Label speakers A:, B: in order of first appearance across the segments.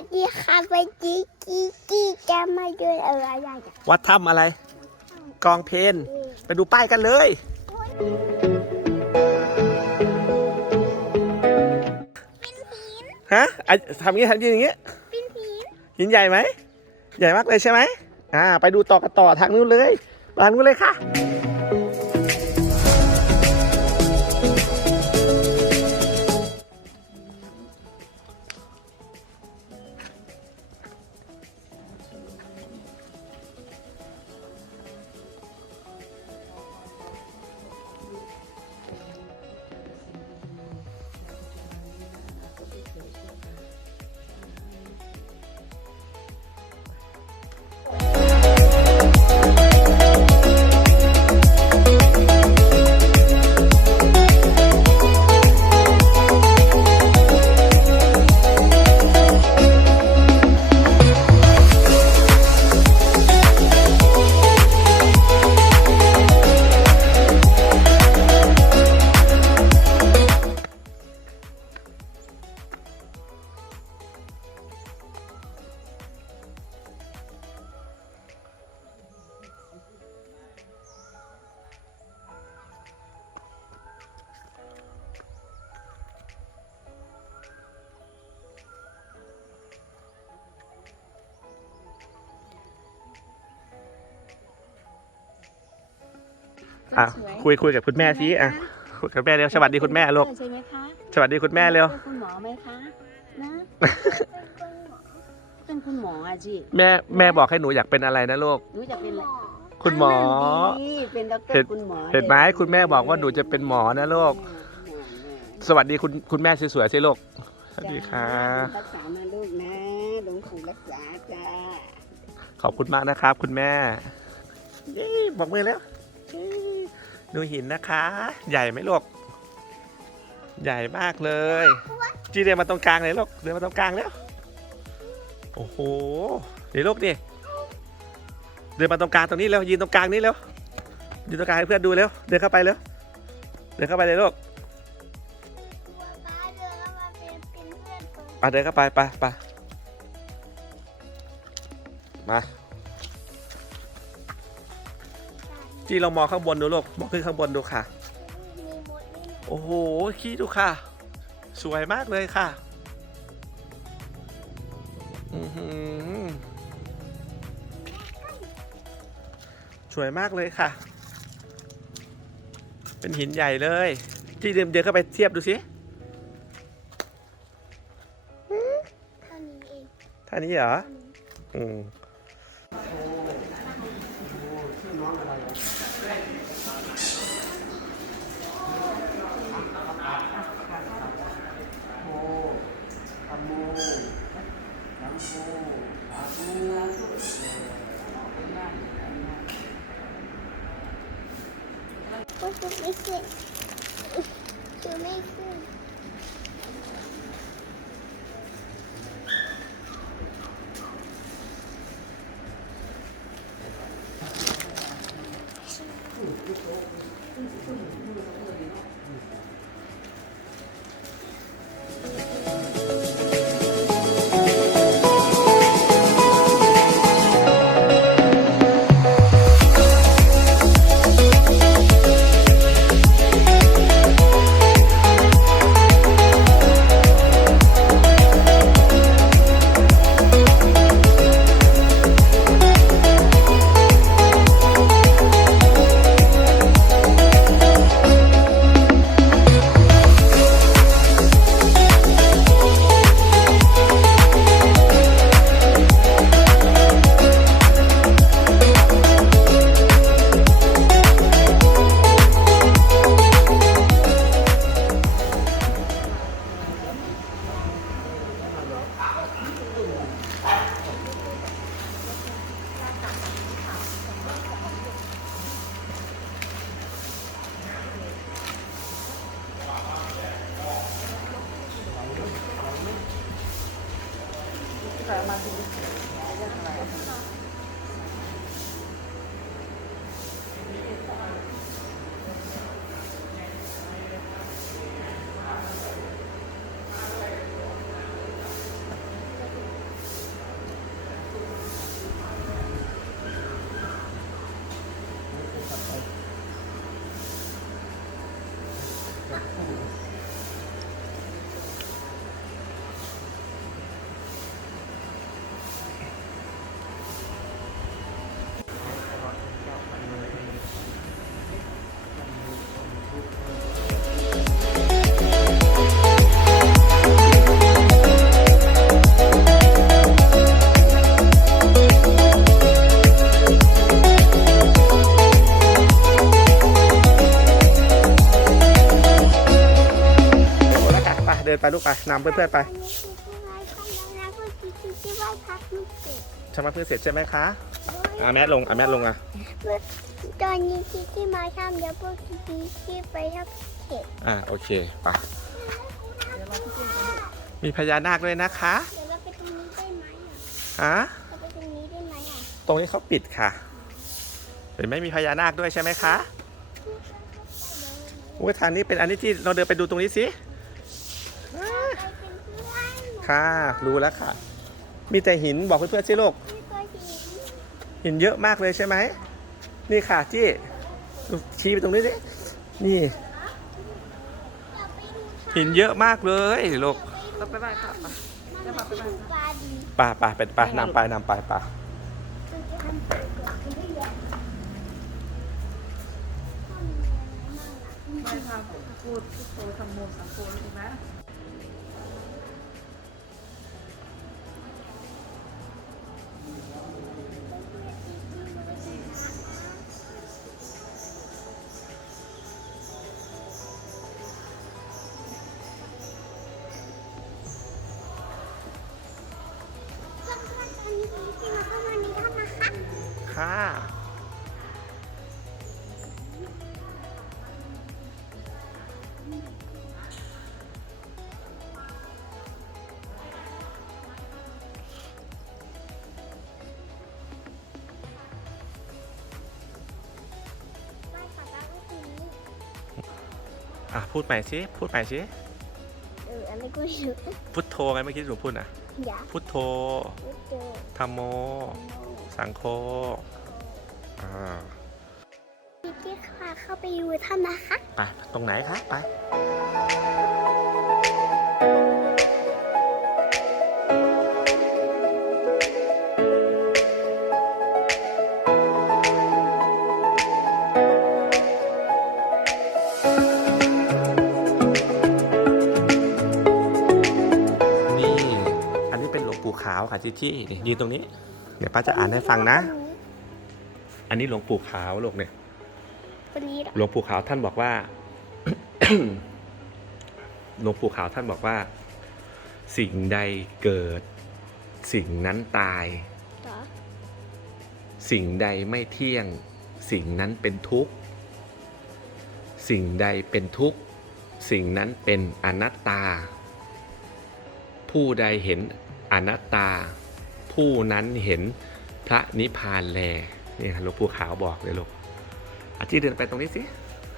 A: สดีค่ะวันนี้กี้กี้จะมาดูอะไรอะ
B: วัดถ้ำอะไร กองเพนไปดูป้ายกันเลย
A: เป็นหิน
B: ฮะอะทำงี้ทำอย่างงี้
A: เป็นหิน
B: หินใหญ่ไหม ใหญ่มากเลยใช่ไหมอ่า ไปดูต่อกันต่อทางนู้นเลยทางนู้นเลยค่ะ อะคุยคุยกับคุณแม่สิอะคุยกับแม่เร็วสวัสดีคุณแม่ลูก
C: ใช่ไหมคะ
B: สวัสดีคุณแม่เร็ว
C: เป็นคุณหมอไหมคะนะเป็นคุณหมออะจิ
B: แม่แม่บอกให้หนูอยากเป็นอะไรนะลูก
C: หนูจะเป็นอะไร
B: คุณหมอ
C: นั่นดีเป็นดอกเตอ
B: เห็น
C: รคุณหมอ
B: เห็นไหมคุณแม่บอกว่าหนูจะเป็นหมอนะลูกสวัสดีคุณคุณแม่สวยๆสิลูกสวัสดีค่ะ
C: รักษานะลูกนะหลวงปู่รักษาจ้า
B: ขอบคุณมากนะครับ คุณแม่เย้บอกมือแล้วเย้ ดูหินนะคะ ใหญ่ไหมลูก ใหญ่มากเลย จีเดินมาตรงกลางเลยลูก เดินมาตรงกลางแล้ว โอ้โห เดี๋ยวลูกดิ เดินมาตรงกลางตรงนี้แล้วยืนตรงกลางนี้แล้วยืนตรงกลางให้เพื่อนดูแล้ว เดินเข้าไปแล้ว เดินเข้าไปเลยลูก
A: ป้าเดินแล้วมาเป็นเป็นเพื่อนผม
B: อะเดินเข้าไปไปไปมา จีเรามองข้างบนดูลูกมองขึ้นข้างบนดูค่ะ
A: มีมดไม่หมด
B: โอ้โหขี้ดูค่ะ สวยมากเลยค่ะอื้อหือสวยมากเลยค่ะ เป็นหินใหญ่เลยจีเดินเดินเข้าไปเทียบดูสิ
A: เท่านี้เอง
B: ท่านี้เหรอ
A: เท่านี้
B: อืม
A: ก็คือไม่ขึ้ นคือไไป
B: ลูกไปนำเพื่อนๆไป
A: อันนี้คือที่ไหว้พระแล้วนะเมื่อกี้คือที่ไหว้พระเพิ่งเสร็จ
B: ชำระเพื่อนเสร็จใช่ไหมคะ
A: ด้วย
B: อะแมทลงอะแมทลงอะ
A: ตอนนี้ที่ที่มาทำเดี๋ยวพวกที่ที่ไปทำเสร็จ
B: อะโอเคไปมีพญานาคด้วยนะคะ
A: เดี๋ยวเราไปตรงนี้ได้ไหม
B: ฮ
A: อะะเราไปตรงนี้ได้ไหมอะ
B: ตรงนี้เขาปิดค่ะเห็นไหมมีพญานาคด้วยใช่ไหมคะอุ้ยทางนี้เป็นอันนี้ที่เราเดินไปดูตรงนี้สิ
A: ไปเป็นเพื่อน
B: ค่ะรู้แล้วค่ะ มีแต่หินบอกเพื่อนๆสิลูก
A: หิน
B: เยอะมากเลยใช่ไหมนี่ค่ะจี้ชี้ไปตรงนี้สินี่ หินเยอะมากเลยลูก
C: ไปไหว้พระป่า
A: ป่า
B: เป็นป่านำไปนำไปป่า
A: มันจะทำเปิดก่อนไม่ยอม
C: ไหว้พระพูดพุทโธธรรมโมสังโฆใช่ไหม
A: ค่ะไหว้พระแล้วก็ตรงนี้
B: อะ พูดใหม่สิ พูดใหม่สิ
A: เอออันนี้ก็อยู่
B: พุทโธไงเมื่อกี้หนูพูดนะ
A: อย่า
B: พุทโธ
A: ไม่เจอ
B: ธรรมโม
A: โม
B: สังโฆอ่า
A: พี่ที่พาเข้าไปดูถ้ำนะคะ
B: ไป ตรงไหนคะ ไปาวค่ะจิจี้นี่ยืนตรงนี้ เดี๋ยวป้าจะอ่านให้ฟังนะ อันนี้หลวงปู่ขาวลูกเนี่ย
A: วันนี้เหรอ
B: หลวงปู่ขาวท่านบอกว่า หลวงปู่ขาวท่านบอกว่า สิ่งใดเกิด สิ่งนั้นตาย
A: เหรอ
B: สิ่งใดไม่เที่ยง สิ่งนั้นเป็นทุกข์ สิ่งใดเป็นทุกข์ สิ่งนั้นเป็นอนัตตา ผู้ใดเห็น อนัตตา ผู้นั้นเห็นพระนิพพานแลนี่หลวงปู่ขาวบอกเลยลูกอาจีเดินไปตรงนี้สิ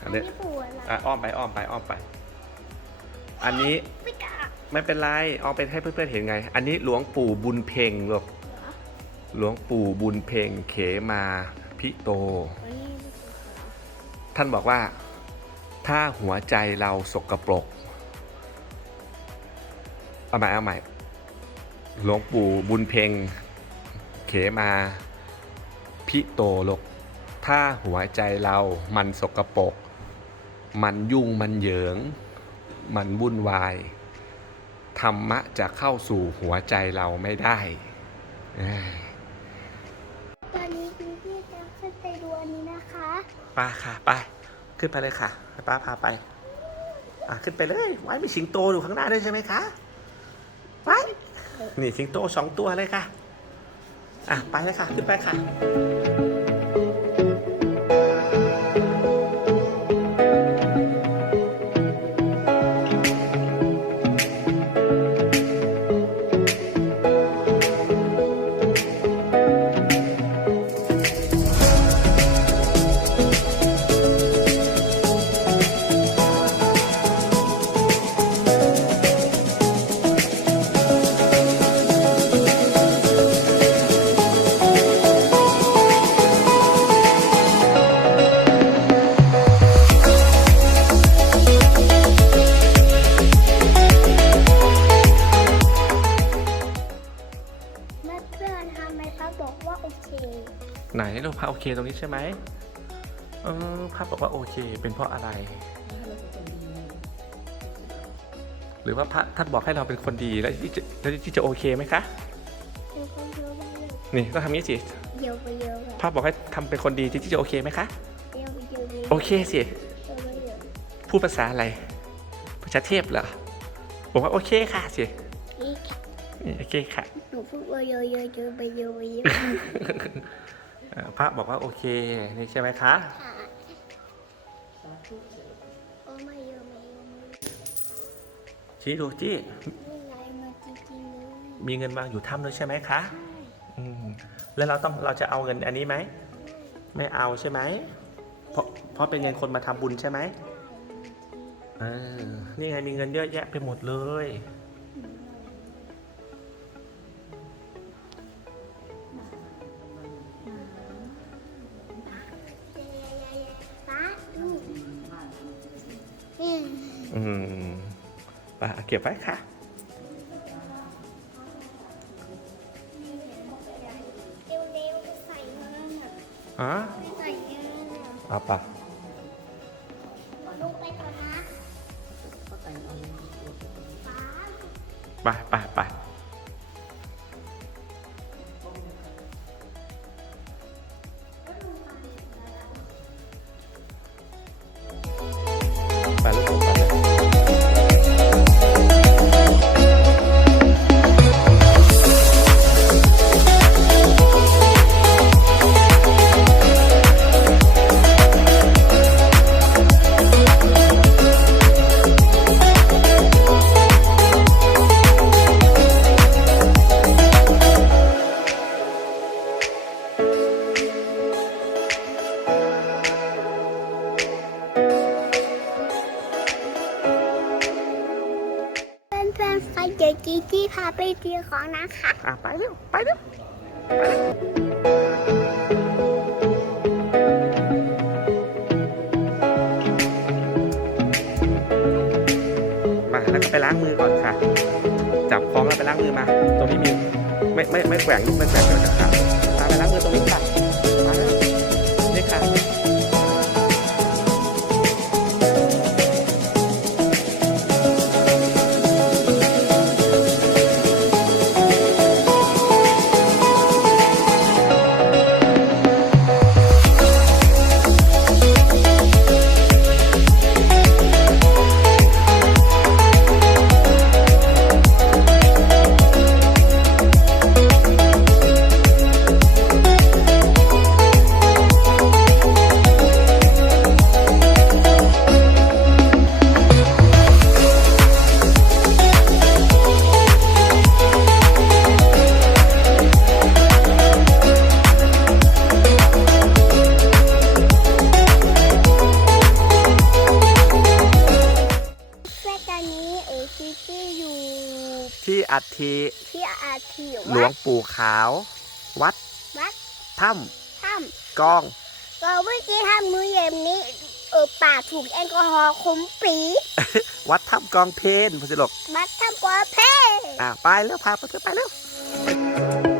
A: อั
B: อั
A: น
B: น
A: นี้
B: นี้
A: ปู่อะไร
B: อะอ้อมไปอ้อมไปอ้อมไป อันนี้
A: ไม่กล้า
B: ไม่เป็นไรเอาไปให้เพื่อนๆเห็นไง อันนี้หลวงปู่บุญเพ่งลูก
A: เหรอ
B: หลวงปู่บุญเพ่งเขมาพิโต
A: อันนี้ไม่ใช่เหรอ
B: ท่านบอกว่า ถ้าหัวใจเราสกปรกเอาใหม่เอาใหม่ หลวงปู่บุญเพ่งเขมา พิโตลก ถ้าหัวใจเรามันสกปรกมันยุ่งมันเหยิง มันวุ่นวาย ธรรมะจะเข้าสู่หัวใจเราไม่ได้เอ้ย
A: ตอนนี้พี่พี่จะขึ้นไปดูอันนี้นะคะ
B: ไป้าค่ะไปขึ้นไปเลยค่ะให้ป้าพาไป อะขึ้นไปเลย ไว้มีสิงโตอยู่ข้างหน้าด้วยใช่ไหมคะไป นี่สิงโตสองตัวเลยค่ะ อะ ไปเลยค่ะ ขึ้นไปค่ะ
A: ไห
B: นเราพาโอเคตรงนี้ใช่ไหมเออพระบอกว่าโอเค เป็นเพราะอะไร หรือว่าพระท่านบอกให้เราเป็นคนดีแล้วที่จะแล้วที่จะโอเคไหมคะ
A: เดี๋ยวก็เยอะไป
B: นี่ต้องทำนี้สิ
A: เยอะไปเยอะ
B: พระบอกให้ทำเป็นคนดีที่จะโอเคไหมคะ
A: เยอะไปเยอะ
B: โอเคสิ
A: เยอะไปเยอะ
B: พูดภาษาอะไรภาษาเทพเหรอบอกว่าโอเคค่ะสิ
A: นี่ค่ะ
B: โอเคค่ะ
A: หนูพูดว่าโยโยโยไปโยโย
B: เอ่อ พระบอกว่าโอเคนี่ใช่ไหมคะ
A: ค่ะ
C: สาธุเสร็จ
A: โอ้ไม่โยไม่โย
B: ชี้ดูจี้
A: ไม่ไรมาจริงๆเลย
B: มีเงินวางอยู่ถ้ำด้วยใช่ไหมคะอืมแล้วเราต้องเราจะเอาเงินอันนี้ไหมไม่เอาใช่ไหมเพราะเพราะเป็นเงินคนมาทำบุญใช่ไหมเออนี่ไงมีเงินเยอะแยะไปหมดเลย ก็บไว้ค่ะ
A: เร็วๆจะใส่เงินอะ
B: อ๋อ
A: ใส่เงินอะ
B: เอาปะ
A: ลงไปก่อนนะ
C: ก็แต่งเอาเงินตัวไป
A: ป้า
B: ไปไปไปไปา
A: ง
B: มือก่อนค่ะ จับของแล้วไปล้างมือมา ตรงนี้มีไม่ไม่ไม่แกว่งลูกไม่แกว่งเดี๋ยวจะขาดไปล้างมือตรงนี้ค่ะ ที่อัฐิ
A: ที่อาที
B: หลวงปู่ขาว วัด
A: วัด
B: ถ้
A: ถ้ำ
B: กองำ
A: ก็เมื่อกี้ทำมือเย็นนี้เออปากถูกแอลกอฮอล์คมปี
B: วัดถ้ำกองเพนพุทธิลก
A: มัดทำกว่าเพ่
B: อะไปแล้วพาไปเถอะไปแล้ว
A: ไ